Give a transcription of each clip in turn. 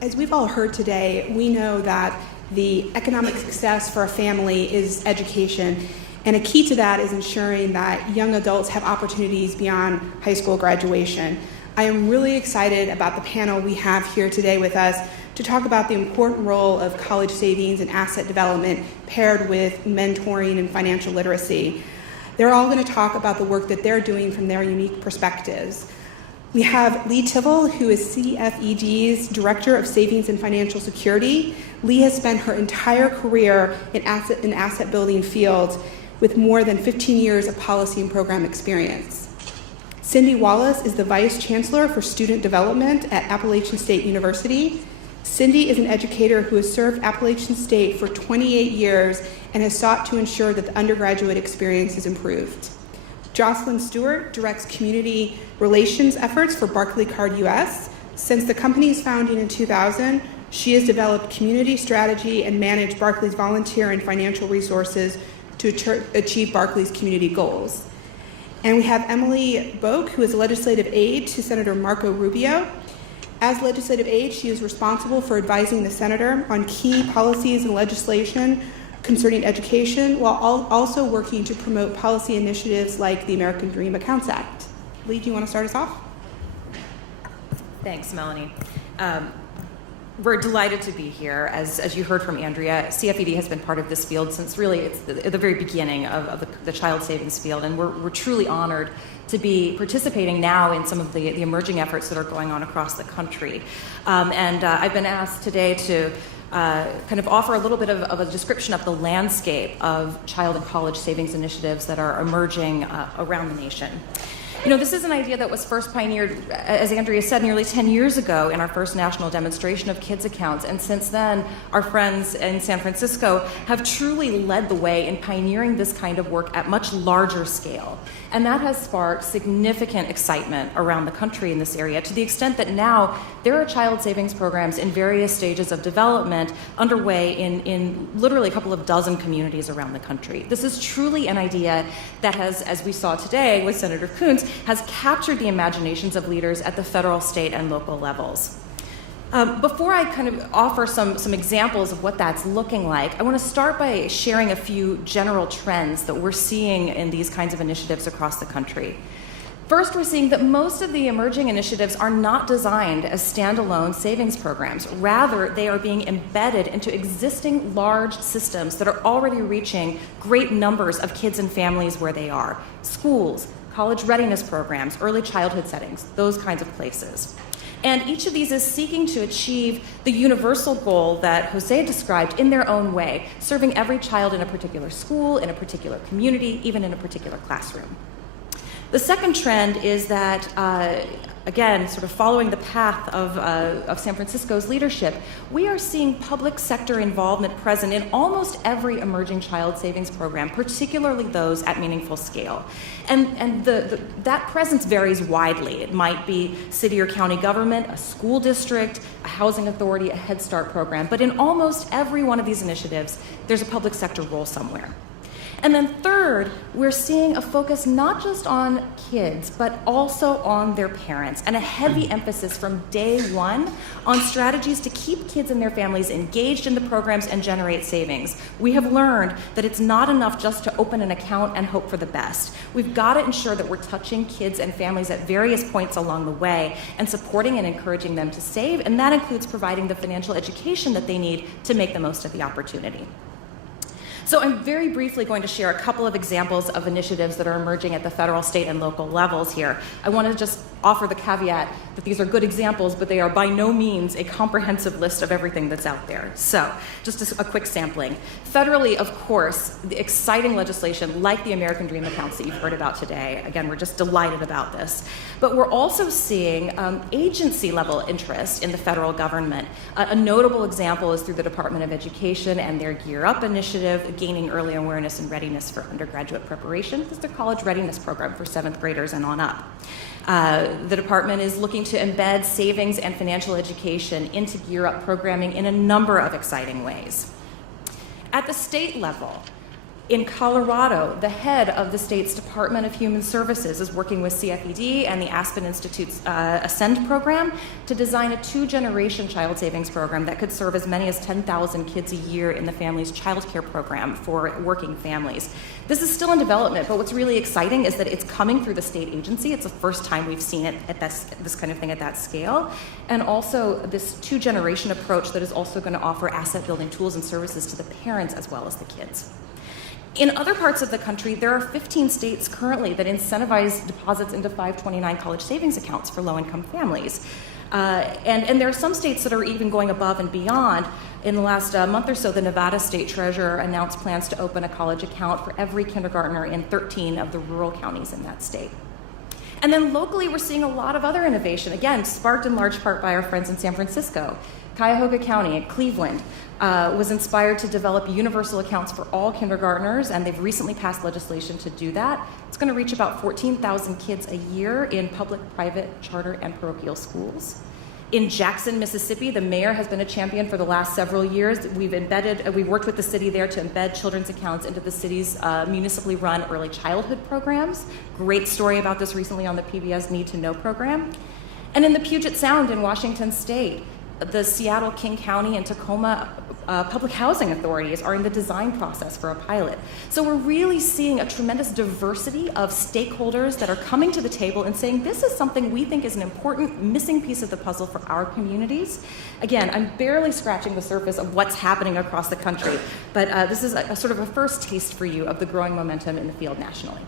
As we've all heard today, we know that the economic success for a family is education, and a key to that is ensuring that young adults have opportunities beyond high school graduation. I am really excited about the panel we have here today with us to talk about the important role of college savings and asset development paired with mentoring and financial literacy. They're all going to talk about the work that they're doing from their unique perspectives. We have Leigh Tivol, who is CFED's Director of Savings and Financial Security. Leigh has spent her entire career in asset building field with more than 15 years of policy and program experience. Cindy Wallace is the Vice Chancellor for Student Development at Appalachian State University. Cindy is an educator who has served Appalachian State for 28 years and has sought to ensure that the undergraduate experience is improved. Jocelyn Stewart directs community relations efforts for Barclaycard US. Since the company's founding in 2000, she has developed community strategy and managed Barclay's volunteer and financial resources to achieve Barclay's community goals. And we have Emily Bouck, who is a legislative aide to Senator Marco Rubio. As legislative aide, she is responsible for advising the senator on key policies and legislation concerning education, while also working to promote policy initiatives like the American Dream Accounts Act. Leigh, do you want to start us off? Thanks, Melanie. We're delighted to be here. As you heard from Andrea, CFED has been part of this field since really it's the very beginning of the child savings field, and we're truly honored to be participating now in some of the emerging efforts that are going on across the country. I've been asked today to kind of offer a little bit of a description of the landscape of child and college savings initiatives that are emerging around the nation. You know, this is an idea that was first pioneered, as Andrea said, nearly 10 years ago in our first national demonstration of kids accounts. And since then, our friends in San Francisco have truly led the way in pioneering this kind of work at much larger scale. And that has sparked significant excitement around the country in this area, to the extent that now there are child savings programs in various stages of development underway in literally a couple of dozen communities around the country. This is truly an idea that has, as we saw today with Senator Coons, has captured the imaginations of leaders at the federal, state, and local levels. Before I kind of offer some examples of what that's looking like, I want to start by sharing a few general trends that we're seeing in these kinds of initiatives across the country. First, we're seeing that most of the emerging initiatives are not designed as standalone savings programs. Rather, they are being embedded into existing large systems that are already reaching great numbers of kids and families where they are. Schools, college readiness programs, early childhood settings, those kinds of places. And each of these is seeking to achieve the universal goal that Jose described in their own way, serving every child in a particular school, in a particular community, even in a particular classroom. The second trend is that, again, sort of following the path of San Francisco's leadership, we are seeing public sector involvement present in almost every emerging child savings program, particularly those at meaningful scale. And that presence varies widely. It might be city or county government, a school district, a housing authority, a Head Start program. But in almost every one of these initiatives, there's a public sector role somewhere. And then third, we're seeing a focus not just on kids, but also on their parents, and a heavy emphasis from day one on strategies to keep kids and their families engaged in the programs and generate savings. We have learned that it's not enough just to open an account and hope for the best. We've got to ensure that we're touching kids and families at various points along the way and supporting and encouraging them to save, and that includes providing the financial education that they need to make the most of the opportunity. So I'm very briefly going to share a couple of examples of initiatives that are emerging at the federal, state, and local levels here. I want to just offer the caveat that these are good examples, but they are by no means a comprehensive list of everything that's out there. So just a quick sampling. Federally, of course, the exciting legislation like the American Dream Accounts that you've heard about today. Again, we're just delighted about this. But we're also seeing agency-level interest in the federal government. A notable example is through the Department of Education and their Gear Up initiative, gaining early awareness and readiness for undergraduate preparation. This is their college readiness program for 7th graders and on up. The department is looking to embed savings and financial education into Gear Up programming in a number of exciting ways. At the state level, In Colorado, the head of the state's Department of Human Services is working with CFED and the Aspen Institute's Ascend program to design a 2-generation child savings program that could serve as many as 10,000 kids a year in the family's child care program for working families. This is still in development, but what's really exciting is that it's coming through the state agency. It's the first time we've seen it at this kind of thing at that scale. And also this 2-generation approach that is also going to offer asset building tools and services to the parents as well as the kids. In other parts of the country, there are 15 states currently that incentivize deposits into 529 college savings accounts for low-income families. And there are some states that are even going above and beyond. In the last month or so, the Nevada State Treasurer announced plans to open a college account for every kindergartner in 13 of the rural counties in that state. And then locally, we're seeing a lot of other innovation, again, sparked in large part by our friends in San Francisco. Cuyahoga County and Cleveland was inspired to develop universal accounts for all kindergartners, and they've recently passed legislation to do that. It's going to reach about 14,000 kids a year in public, private, charter, and parochial schools. In Jackson, Mississippi, the mayor has been a champion for the last several years. We worked with the city there to embed children's accounts into the city's municipally run early childhood programs. Great story about this recently on the PBS Need to Know program. And in the Puget Sound in Washington State, the Seattle, King County, and Tacoma public housing authorities are in the design process for a pilot. So we're really seeing a tremendous diversity of stakeholders that are coming to the table and saying, this is something we think is an important missing piece of the puzzle for our communities. Again, I'm barely scratching the surface of what's happening across the country, but this is a sort of a first taste for you of the growing momentum in the field nationally.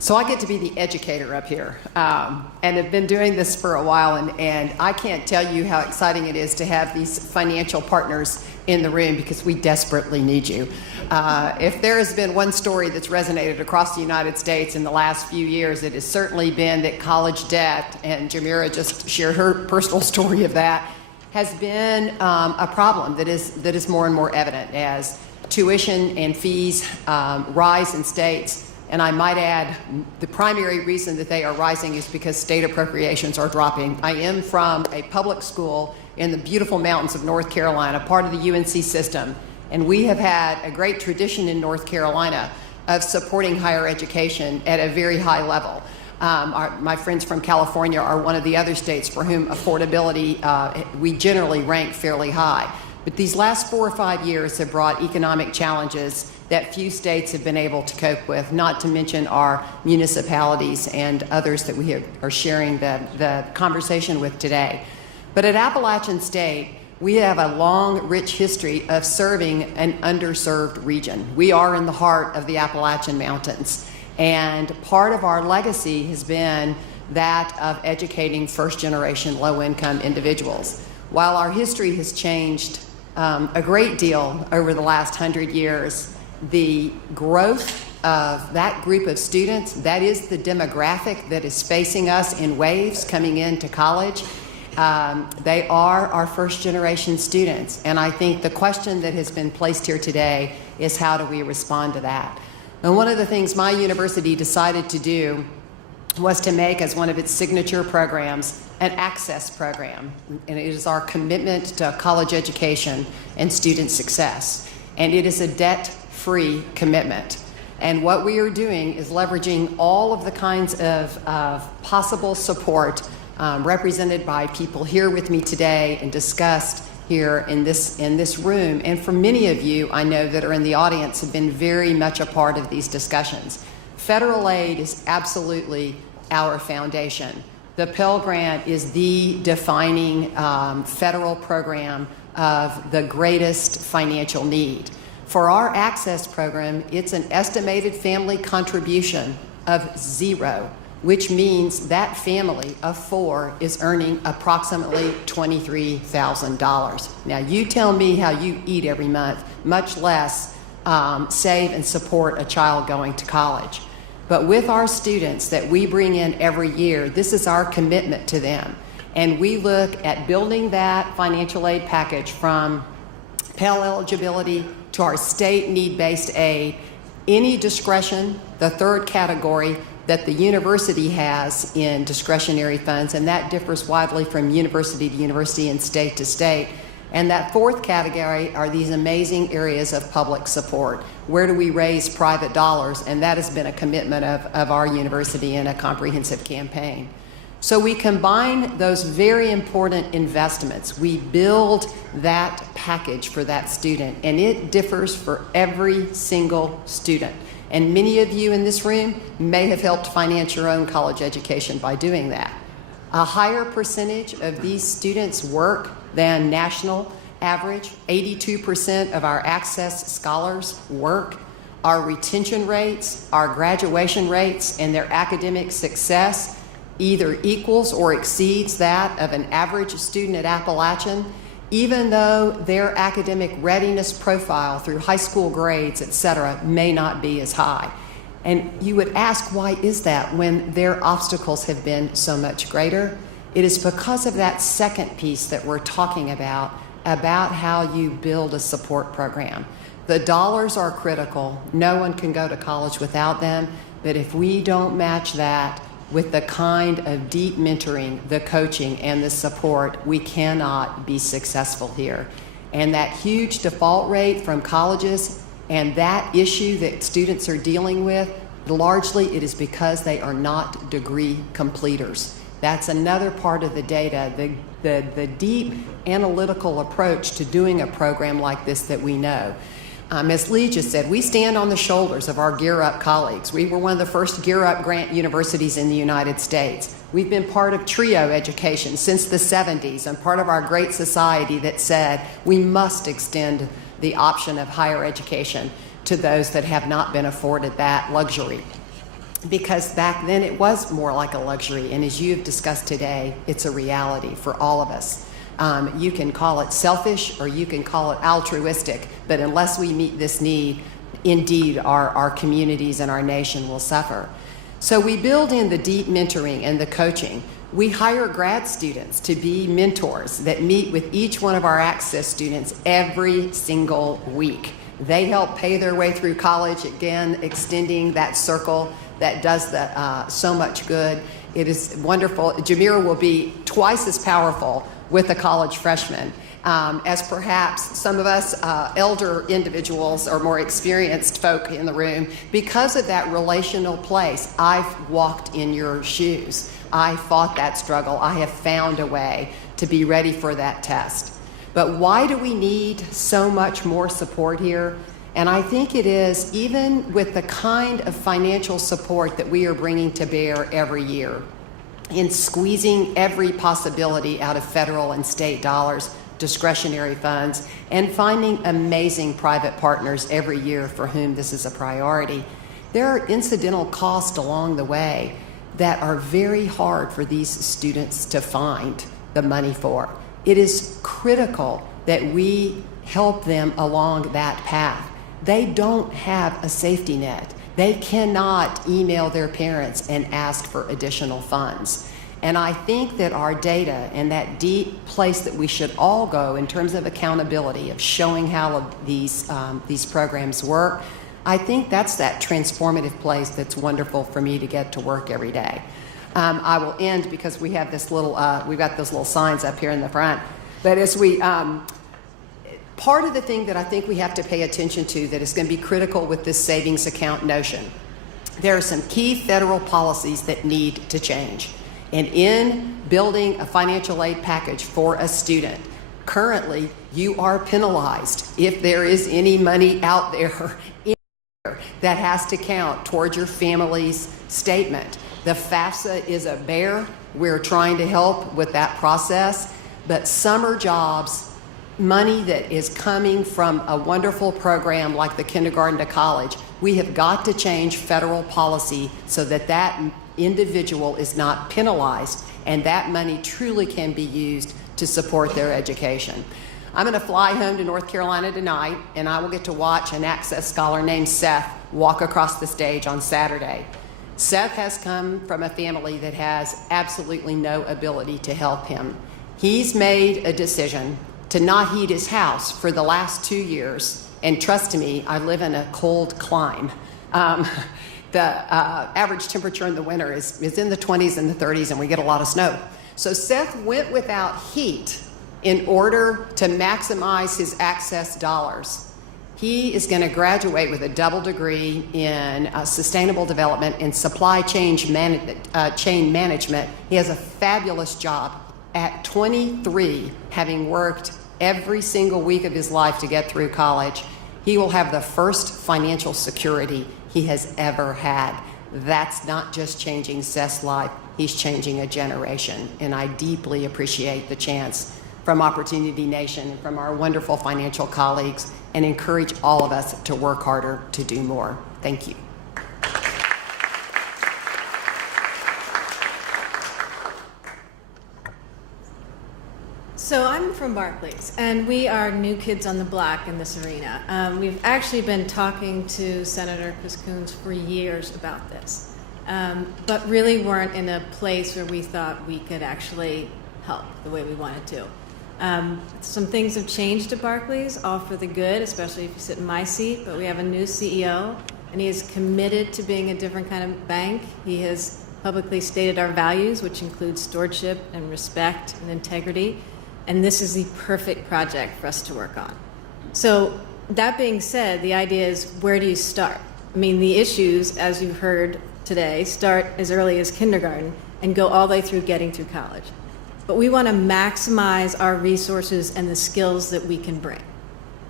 So I get to be the educator up here, and have been doing this for a while, and I can't tell you how exciting it is to have these financial partners in the room, because we desperately need you. If there has been one story that's resonated across the United States in the last few years, it has certainly been that college debt, and Jamira just shared her personal story of that, has been a problem that is more and more evident as tuition and fees rise in states. And I might add, the primary reason that they are rising is because state appropriations are dropping. I am from a public school in the beautiful mountains of North Carolina, part of the UNC system, and we have had a great tradition in North Carolina of supporting higher education at a very high level. My friends from California are one of the other states for whom affordability, we generally rank fairly high. But these last 4 or 5 years have brought economic challenges that few states have been able to cope with, not to mention our municipalities and others that we are sharing the conversation with today. But at Appalachian State, we have a long, rich history of serving an underserved region. We are in the heart of the Appalachian Mountains, and part of our legacy has been that of educating first-generation low-income individuals. While our history has changed a great deal over the last 100 years, the growth of that group of students, that is the demographic that is facing us in waves coming into college. They are our first generation students. And I think the question that has been placed here today is, how do we respond to that? And one of the things my university decided to do was to make as one of its signature programs an access program. And it is our commitment to college education and student success. And it is a debt-free commitment. And what we are doing is leveraging all of the kinds of possible support represented by people here with me today and discussed here in this room. And for many of you, I know, that are in the audience, have been very much a part of these discussions. Federal aid is absolutely our foundation. The Pell Grant is the defining federal program of the greatest financial need. For our access program, it's an estimated family contribution of 0, which means that family of 4 is earning approximately $23,000. Now, you tell me how you eat every month, much less save and support a child going to college. But with our students that we bring in every year, this is our commitment to them. And we look at building that financial aid package from Pell eligibility to our state need-based aid, any discretion, the third category that the university has in discretionary funds, and that differs widely from university to university and state to state. And that fourth category are these amazing areas of public support. Where do we raise private dollars? And that has been a commitment of our university in a comprehensive campaign. So we combine those very important investments. We build that package for that student, and it differs for every single student. And many of you in this room may have helped finance your own college education by doing that. A higher percentage of these students work than national average. 82% of our access scholars work. Our retention rates, our graduation rates, and their academic success either equals or exceeds that of an average student at Appalachian, even though their academic readiness profile through high school grades, et cetera, may not be as high. And you would ask, why is that when their obstacles have been so much greater? It is because of that second piece that we're talking about how you build a support program. The dollars are critical. No one can go to college without them. But if we don't match that with the kind of deep mentoring, the coaching, and the support, we cannot be successful here. And that huge default rate from colleges and that issue that students are dealing with, largely it is because they are not degree completers. That's another part of the data, the deep analytical approach to doing a program like this that we know. As Leigh just said, we stand on the shoulders of our Gear Up colleagues. We were one of the first Gear Up grant universities in the United States. We've been part of TRIO education since the 70s and part of our great society that said we must extend the option of higher education to those that have not been afforded that luxury. Because back then it was more like a luxury, and as you've discussed today, it's a reality for all of us. You can call it selfish or you can call it altruistic, but unless we meet this need, indeed our communities and our nation will suffer. So we build in the deep mentoring and the coaching. We hire grad students to be mentors that meet with each one of our access students every single week. They help pay their way through college, again, extending that circle that does so much good. It is wonderful. Jameer will be twice as powerful with a college freshman as perhaps some of us elder individuals or more experienced folk in the room. Because of that relational place, I've walked in your shoes. I fought that struggle. I have found a way to be ready for that test. But why do we need so much more support here? And I think it is, even with the kind of financial support that we are bringing to bear every year, in squeezing every possibility out of federal and state dollars, discretionary funds, and finding amazing private partners every year for whom this is a priority, there are incidental costs along the way that are very hard for these students to find the money for. It is critical that we help them along that path. They don't have a safety net. They cannot email their parents and ask for additional funds. And I think that our data and that deep place that we should all go in terms of accountability, of showing how these programs work, I think that's that transformative place that's wonderful for me to get to work every day. I will end because we have this little, we've got those little signs up here in the front. But as we, part of the thing that I think we have to pay attention to that is going to be critical with this savings account notion, there are some key federal policies that need to change. And in building a financial aid package for a student, currently you are penalized if there is any money out there that has to count towards your family's statement. The FAFSA is a bear. We're trying to help with that process. But summer jobs, money that is coming from a wonderful program like the kindergarten to college, we have got to change federal policy so that that individual is not penalized and that money truly can be used to support their education. I'm going to fly home to North Carolina tonight, and I will get to watch an Access scholar named Seth walk across the stage on Saturday. Seth has come from a family that has absolutely no ability to help him. He's made a decision to not heat his house for the last 2 years, and trust me, I live in a cold clime. The average temperature in the winter is in the 20s and the 30s, and we get a lot of snow. So Seth went without heat in order to maximize his access dollars. He is going to graduate with a double degree in sustainable development and supply chain management. He has a fabulous job at 23, having worked every single week of his life to get through college. He will have the first financial security he has ever had. That's not just changing Seth's life, he's changing a generation. And I deeply appreciate the chance from Opportunity Nation and from our wonderful financial colleagues, and encourage all of us to work harder to do more. Thank you. So I'm from Barclays, and we are new kids on the block in this arena. We've actually been talking to Senator Chris Coons for years about this, but really weren't in a place where we thought we could actually help the way we wanted to. Some things have changed at Barclays, all for the good, especially if you sit in my seat, but we have a new CEO, and he is committed to being a different kind of bank. He has publicly stated our values, which include stewardship and respect and integrity, and this is the perfect project for us to work on. So that being said, the idea is, where do you start? I mean, the issues, as you've heard today, start as early as kindergarten and go all the way through getting through college. But we want to maximize our resources and the skills that we can bring.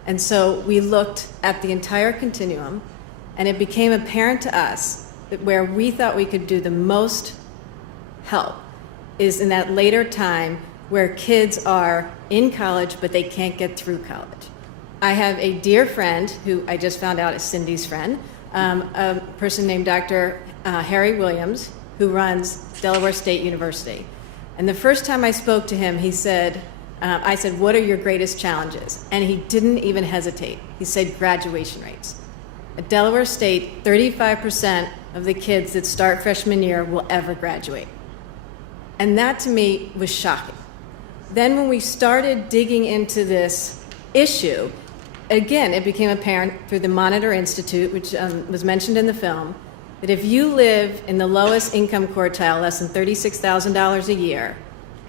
And so we looked at the entire continuum, and it became apparent to us that where we thought we could do the most help is in that later time where kids are in college but they can't get through college. I have a dear friend who I just found out is Cindy's friend, a person named Dr. Harry Williams, who runs Delaware State University. And the first time I spoke to him, he said, I said, what are your greatest challenges? And he didn't even hesitate. He said graduation rates. At Delaware State, 35% of the kids that start freshman year will ever graduate. And that to me was shocking. Then when we started digging into this issue, again, it became apparent through the Monitor Institute, which was mentioned in the film, that if you live in the lowest income quartile, less than $36,000 a year,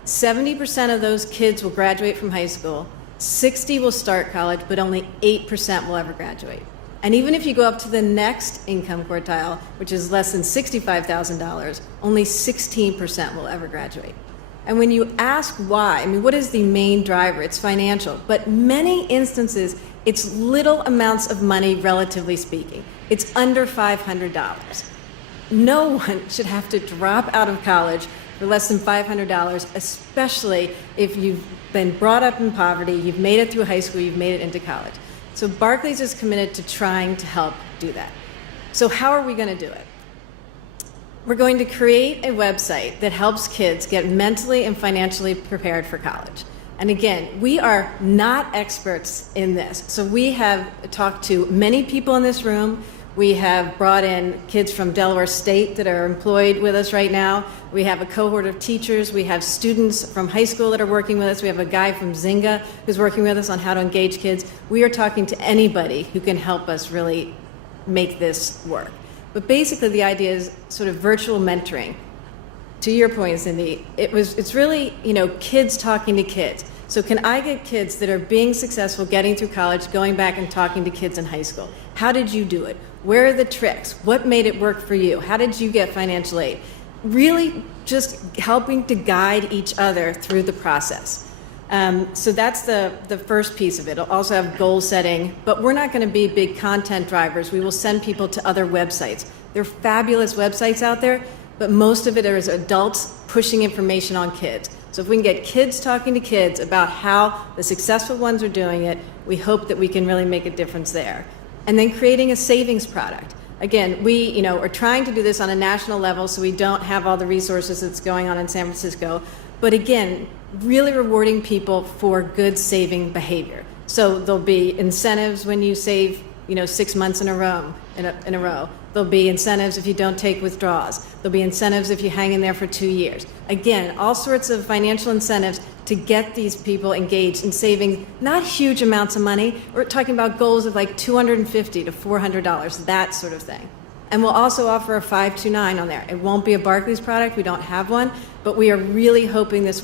70% of those kids will graduate from high school, 60 will start college, but only 8% will ever graduate. And even if you go up to the next income quartile, which is less than $65,000, only 16% will ever graduate. And when you ask why, I mean, what is the main driver? It's financial. But many instances, it's little amounts of money, relatively speaking. It's under $500. No one should have to drop out of college for less than $500, especially if you've been brought up in poverty, you've made it through high school, you've made it into college. So Barclays is committed to trying to help do that. So how are we going to do it? We're going to create a website that helps kids get mentally and financially prepared for college. And again, we are not experts in this. So we have talked to many people in this room. We have brought in kids from Delaware State that are employed with us right now. We have a cohort of teachers. We have students from high school that are working with us. We have a guy from Zynga who's working with us on how to engage kids. We are talking to anybody who can help us really make this work. But basically the idea is sort of virtual mentoring. To your point, Cindy, it's really, kids talking to kids. So can I get kids that are being successful, getting through college, going back and talking to kids in high school? How did you do it? Where are the tricks? What made it work for you? How did you get financial aid? Really just helping to guide each other through the process. So that's the first piece of it. It'll also have goal setting, but we're not going to be big content drivers. We will send people to other websites. There are fabulous websites out there, but most of it is adults pushing information on kids. So if we can get kids talking to kids about how the successful ones are doing it, we hope that we can really make a difference there. And then creating a savings product. Again, we are trying to do this on a national level, so we don't have all the resources that's going on in San Francisco. But again, really rewarding people for good saving behavior. So there'll be incentives when you save, 6 months in a row. There'll be incentives if you don't take withdrawals. There'll be incentives if you hang in there for 2 years. Again, all sorts of financial incentives to get these people engaged in saving not huge amounts of money. We're talking about goals of like $250 to $400, that sort of thing. And we'll also offer a 529 on there. It won't be a Barclays product. We don't have one, but we are really hoping this